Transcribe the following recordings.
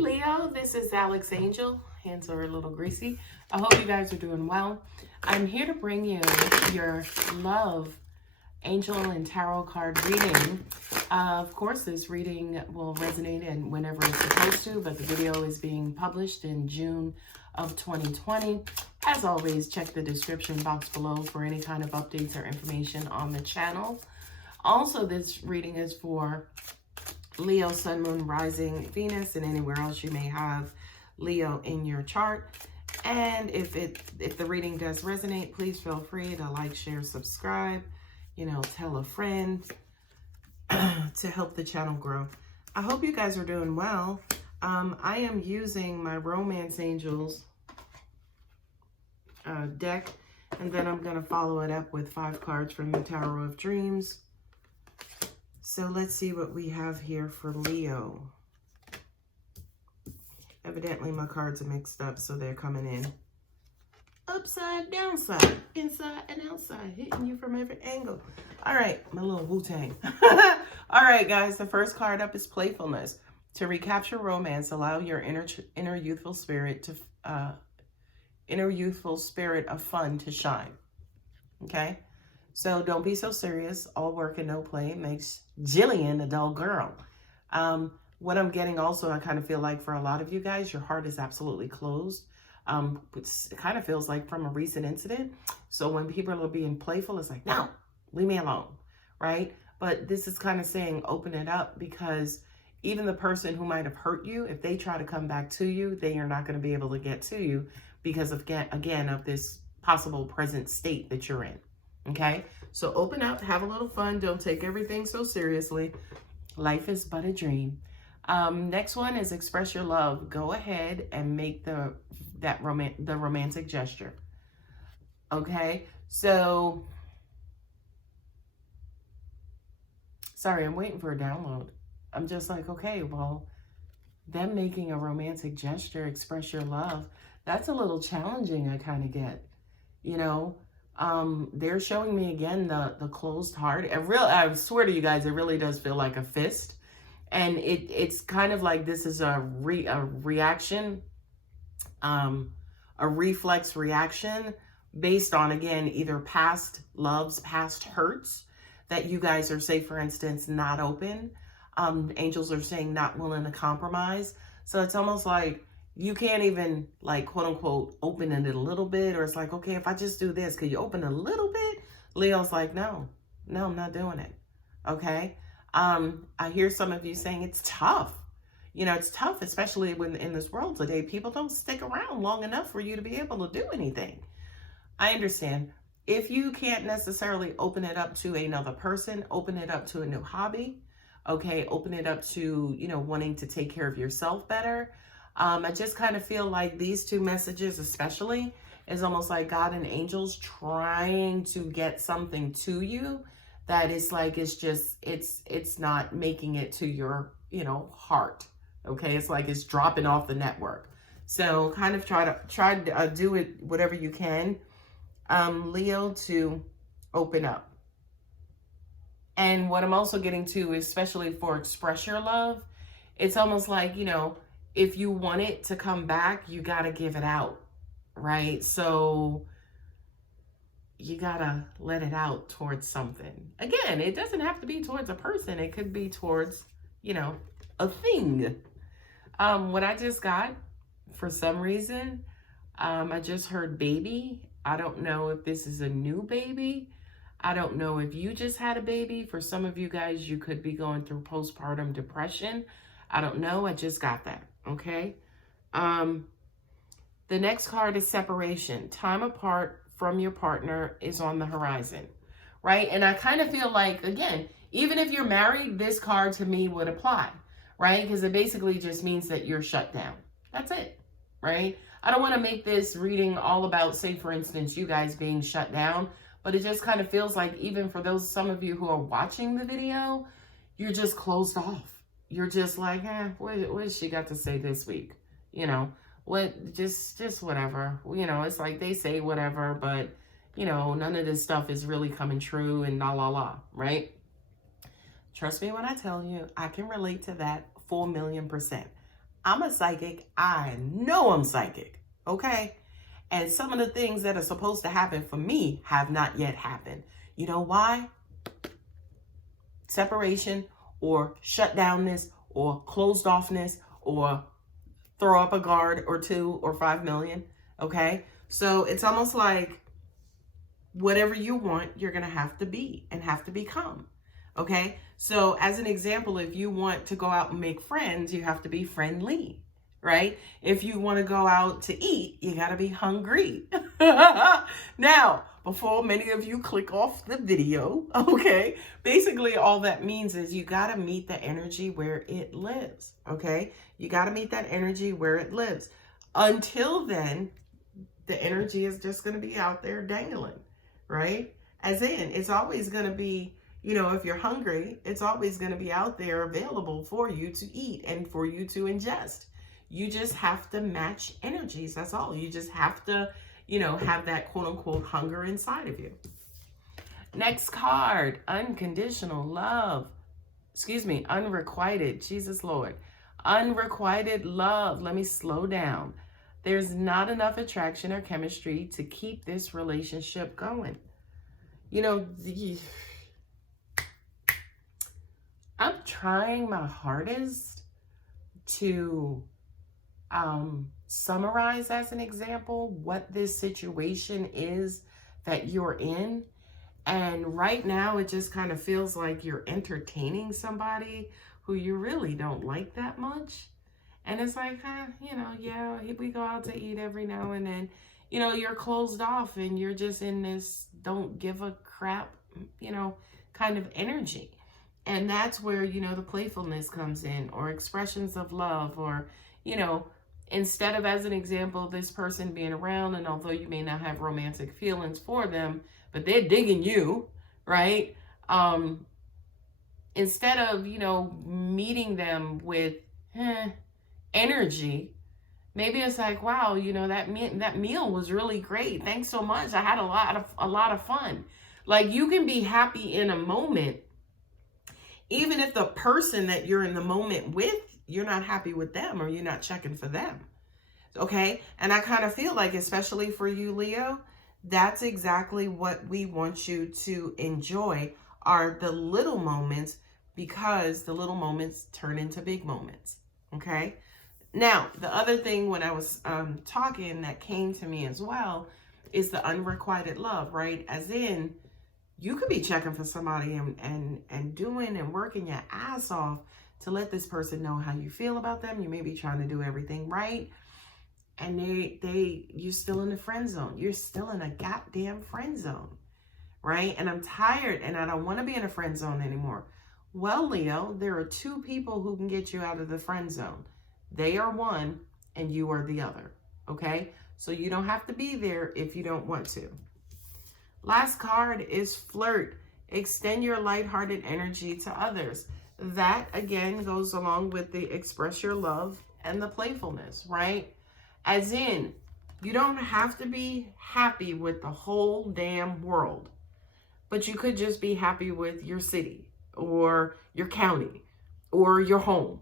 Leo, this is Alex Angel. Hands are a little greasy. I hope you guys are doing well. I'm here to bring you your love angel and tarot card reading. Of course, this reading will resonate and whenever it's supposed to, but the video is being published in June of 2020. As always, check the description box below for any kind of updates or information on the channel. Also, this reading is for Leo, Sun, Moon, Rising, Venus, and anywhere else you may have Leo in your chart. And if the reading does resonate, please feel free to like, share, subscribe, tell a friend to help the channel grow. I hope you guys are doing well. I am using my Romance Angels deck, and then I'm going to follow it up with 5 cards from the Tower of Dreams. So let's see what we have here for Leo. Evidently my cards are mixed up, so they're coming in upside, downside, inside and outside, hitting you from every angle. All right, my little Wu-Tang. All right, guys, the first card up is playfulness. To recapture romance, allow your inner youthful spirit of fun to shine. Okay? So don't be so serious. All work and no play makes Jillian a dull girl. What I'm getting also, I kind of feel like for a lot of you guys, your heart is absolutely closed. It kind of feels like from a recent incident. So when people are being playful, it's like, no, leave me alone, right? But this is kind of saying open it up, because even the person who might have hurt you, if they try to come back to you, they are not going to be able to get to you because of, again, of this possible present state that you're in. Okay, so open up, have a little fun. Don't take everything so seriously. Life is but a dream. Next one is express your love. Go ahead and make the romantic gesture. Okay, so sorry, I'm waiting for a download. I'm just like, okay, well, them making a romantic gesture, express your love, that's a little challenging. I kind of get, they're showing me again the closed heart. I swear to you guys, it really does feel like a fist, and it's kind of like this is a reaction, a reflex reaction based on, again, either past loves, past hurts that you guys are, say for instance, not open. Angels are saying not willing to compromise. So it's almost like you can't even, like, quote unquote, open it a little bit. Or it's like, okay, if I just do this, could you open a little bit? Leo's like, no, I'm not doing it. Okay. I hear some of you saying it's tough. It's tough, especially when in this world today, people don't stick around long enough for you to be able to do anything. I understand. If you can't necessarily open it up to another person, open it up to a new hobby. Okay. Open it up to, wanting to take care of yourself better. I just kind of feel like these two messages especially is almost like God and angels trying to get something to you that is like, it's not making it to your, heart. Okay. It's like it's dropping off the network. So kind of try to do it, whatever you can, Leo, to open up. And what I'm also getting to, especially for express your love, it's almost like, if you want it to come back, you got to give it out, right? So you got to let it out towards something. Again, it doesn't have to be towards a person. It could be towards, a thing. What I just got, for some reason, I just heard baby. I don't know if this is a new baby. I don't know if you just had a baby. For some of you guys, you could be going through postpartum depression. I don't know. I just got that. Okay. The next card is separation. Time apart from your partner is on the horizon, right? And I kind of feel like, again, even if you're married, this card to me would apply, right? Because it basically just means that you're shut down. That's it, right? I don't want to make this reading all about, say, for instance, you guys being shut down, but it just kind of feels like even for some of you who are watching the video, you're just closed off. You're just like, what has she got to say this week? Just whatever. It's like they say whatever, but, none of this stuff is really coming true and la, right? Trust me when I tell you, I can relate to that 4,000,000%. I'm a psychic. I know I'm psychic. Okay. And some of the things that are supposed to happen for me have not yet happened. You know why? Separation or shutdownness or closed offness or throw up a guard or 2 or 5 million. Okay. So it's almost like whatever you want, you're going to have to be and have to become. Okay. So as an example, if you want to go out and make friends, you have to be friendly, right? If you want to go out to eat, you got to be hungry. Now, before many of you click off the video, okay, basically all that means is you got to meet the energy where it lives. Okay. You got to meet that energy where it lives. Until then, the energy is just going to be out there dangling, right? As in, it's always going to be, you know, if you're hungry, it's always going to be out there available for you to eat and for you to ingest. You just have to match energies. That's all. You just have to, you know, have that quote unquote hunger inside of you. Next card, unconditional love. Excuse me, unrequited. Jesus Lord. Unrequited love. Let me slow down. There's not enough attraction or chemistry to keep this relationship going. You know, I'm trying my hardest to summarize as an example what this situation is that you're in. And right now it just kind of feels like you're entertaining somebody who you really don't like that much. And it's like, you know, yeah, we go out to eat every now and then. You know, you're closed off and you're just in this don't give a crap, you know, kind of energy. And that's where, you know, the playfulness comes in, or expressions of love, or, you know, instead of, as an example, this person being around, and although you may not have romantic feelings for them, but they're digging you, right? Instead of, you know, meeting them with energy, maybe it's like, wow, you know, that meal was really great. Thanks so much. I had a lot of fun. Like, you can be happy in a moment, even if the person that you're in the moment with, you're not happy with them, or you're not checking for them. Okay. And I kind of feel like, especially for you, Leo, that's exactly what we want you to enjoy, are the little moments, because the little moments turn into big moments. Okay. Now, the other thing when I was talking that came to me as well is the unrequited love, right? As in, you could be checking for somebody and doing and working your ass off to let this person know how you feel about them. You may be trying to do everything right, and you're still in the friend zone. You're still in a goddamn friend zone, right? And I'm tired and I don't want to be in a friend zone anymore. Well, Leo, there are two people who can get you out of the friend zone. They are one and you are the other, okay? So you don't have to be there if you don't want to. Last card is flirt. Extend your lighthearted energy to others. That, again, goes along with the express your love and the playfulness, right? As in, you don't have to be happy with the whole damn world, but you could just be happy with your city or your county or your home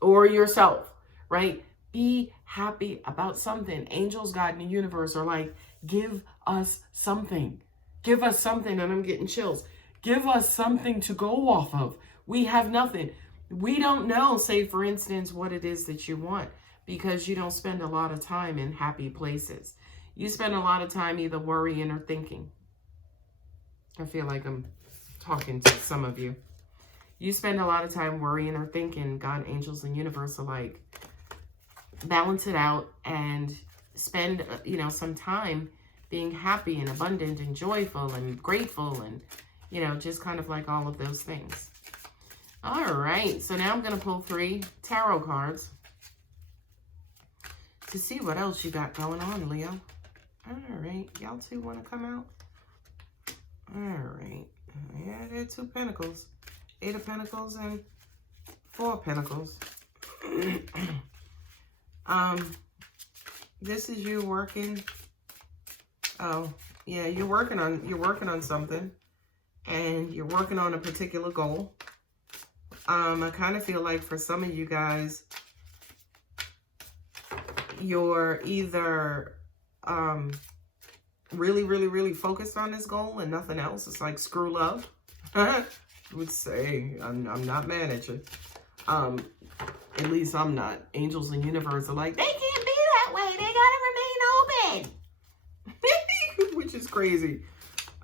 or yourself, right? Be happy about something. Angels, God, and the universe are like, give us something. Give us something. And I'm getting chills. Give us something to go off of. We have nothing. We don't know, say, for instance, what it is that you want, because you don't spend a lot of time in happy places. You spend a lot of time either worrying or thinking. I feel like I'm talking to some of you. You spend a lot of time worrying or thinking. God, angels, and universe are like, balance it out and spend, you know, some time being happy and abundant and joyful and grateful and, you know, just kind of like all of those things. All right. So now I'm going to pull 3 tarot cards to see what else you got going on, Leo. All right. Y'all two want to come out? All right. Yeah, there are 2 pentacles. 8 of Pentacles and 4 of Pentacles. This is you working. Oh, yeah, you're working on something, and you're working on a particular goal. I kind of feel like for some of you guys, you're either really, really, really focused on this goal and nothing else. It's like, screw love. I would say, I'm not mad at you. At least I'm not. Angels and universe are like, they can't be that way. They gotta remain open. Which is crazy.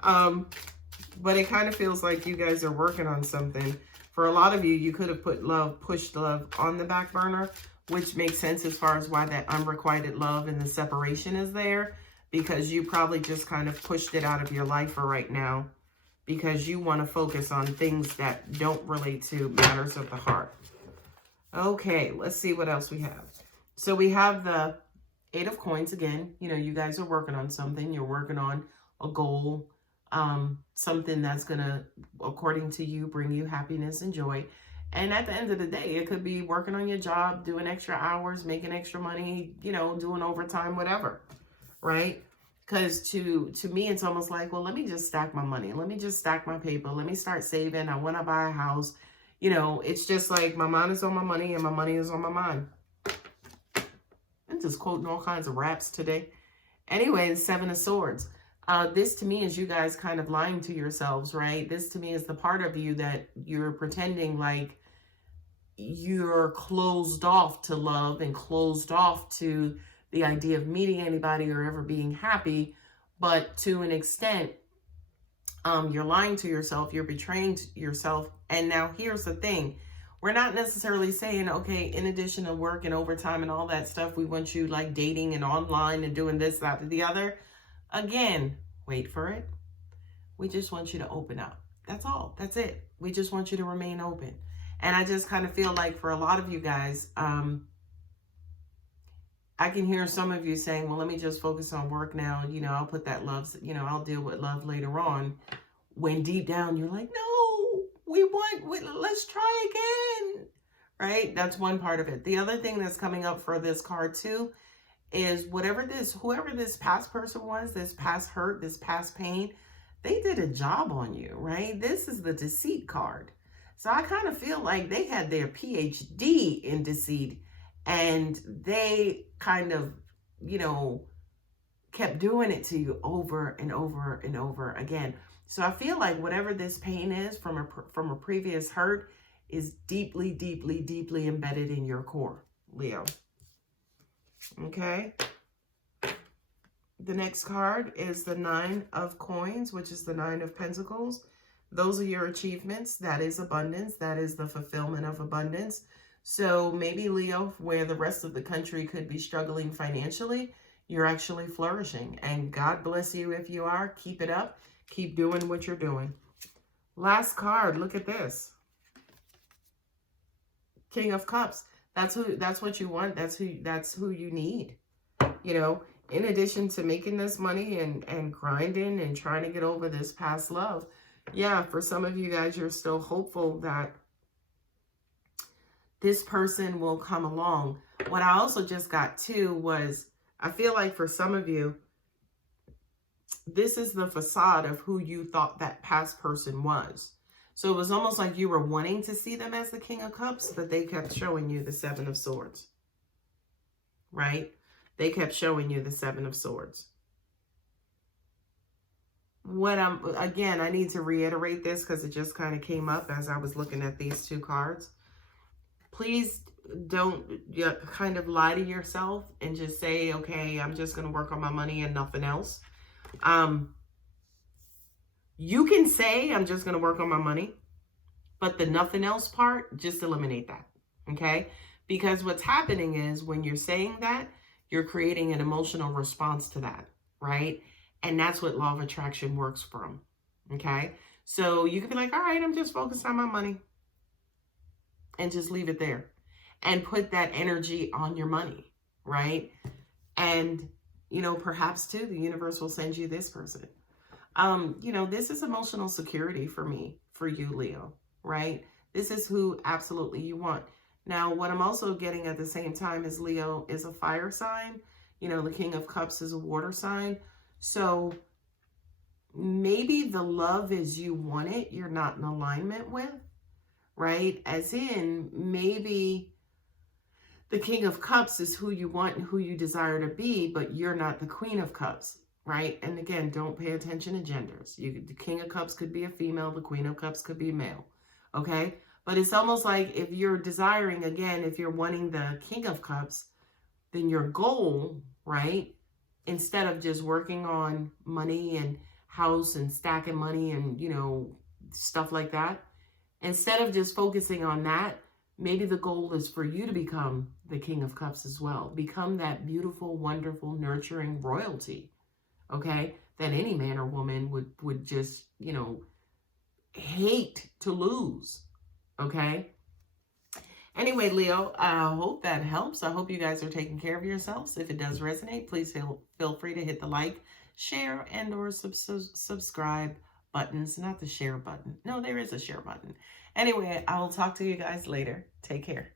But it kind of feels like you guys are working on something. For a lot of you, you could have pushed love on the back burner, which makes sense as far as why that unrequited love and the separation is there, because you probably just kind of pushed it out of your life for right now because you want to focus on things that don't relate to matters of the heart. Okay, let's see what else we have. So we have the 8 of Coins again. You know, you guys are working on something. You're working on a goal, something that's going to, according to you, bring you happiness and joy. And at the end of the day, it could be working on your job, doing extra hours, making extra money, you know, doing overtime, whatever, right? Because to me, it's almost like, well, let me just stack my money. Let me just stack my paper. Let me start saving. I want to buy a house. You know, it's just like my mind is on my money and my money is on my mind. I'm just quoting all kinds of raps today. Anyway, the 7 of Swords. This to me is you guys kind of lying to yourselves, right? This to me is the part of you that you're pretending like you're closed off to love and closed off to the idea of meeting anybody or ever being happy. But to an extent, you're lying to yourself, you're betraying yourself. And now here's the thing. We're not necessarily saying, okay, in addition to work and overtime and all that stuff, we want you like dating and online and doing this, that, and the other. Again, wait for it. We just want you to open up. That's all. That's it. We just want you to remain open. And I just kind of feel like for a lot of you guys, I can hear some of you saying, well, let me just focus on work now. You know, I'll put that love, you know, I'll deal with love later on. When deep down you're like, no, let's try again. Right? That's one part of it. The other thing that's coming up for this card too is whoever this past person was, this past hurt, this past pain, they did a job on you, right? This is the deceit card. So I kind of feel like they had their PhD in deceit and they kind of, you know, kept doing it to you over and over and over again. So I feel like whatever this pain is from a previous hurt is deeply, deeply, deeply embedded in your core, Leo. Okay. The next card is the 9 of Coins, which is the 9 of Pentacles. Those are your achievements. That is abundance. That is the fulfillment of abundance. So maybe, Leo, where the rest of the country could be struggling financially, you're actually flourishing. And God bless you if you are. Keep it up. Keep doing what you're doing. Last card. Look at this. King of Cups. That's what you want. That's who you need. You know, in addition to making this money and grinding and trying to get over this past love. Yeah, for some of you guys, you're still hopeful that this person will come along. What I also just got too was, I feel like for some of you, this is the facade of who you thought that past person was. So it was almost like you were wanting to see them as the King of Cups, but they kept showing you the 7 of Swords. Right? They kept showing you the 7 of Swords. Again, I need to reiterate this because it just kind of came up as I was looking at these 2 cards. Please don't kind of lie to yourself and just say, okay, I'm just going to work on my money and nothing else. You can say, I'm just going to work on my money, but the nothing else part, just eliminate that. Okay? Because what's happening is when you're saying that, you're creating an emotional response to that, right? And that's what law of attraction works from. Okay? So you can be like, all right, I'm just focused on my money. And just leave it there. And put that energy on your money, right? And, you know, perhaps too, the universe will send you this person. You know, this is emotional security for me, for you, Leo, right? This is who absolutely you want. Now, what I'm also getting at the same time is Leo is a fire sign. You know, the King of Cups is a water sign. So maybe the love as you want it, you're not in alignment with, right? As in, maybe The King of Cups is who you want and who you desire to be, but you're not the Queen of Cups, right? And again, don't pay attention to genders. The King of Cups could be a female, the Queen of Cups could be male, okay? But it's almost like if you're desiring, again, if you're wanting the King of Cups, then your goal, right, instead of just working on money and house and stacking money and, you know, stuff like that, instead of just focusing on that, maybe the goal is for you to become the King of Cups as well. Become that beautiful, wonderful, nurturing royalty, okay, that any man or woman would just, you know, hate to lose, okay? Anyway, Leo, I hope that helps. I hope you guys are taking care of yourselves. If it does resonate, please feel free to hit the like, share, and or subscribe buttons. Not the share button. No, there is a share button. Anyway, I will talk to you guys later. Take care.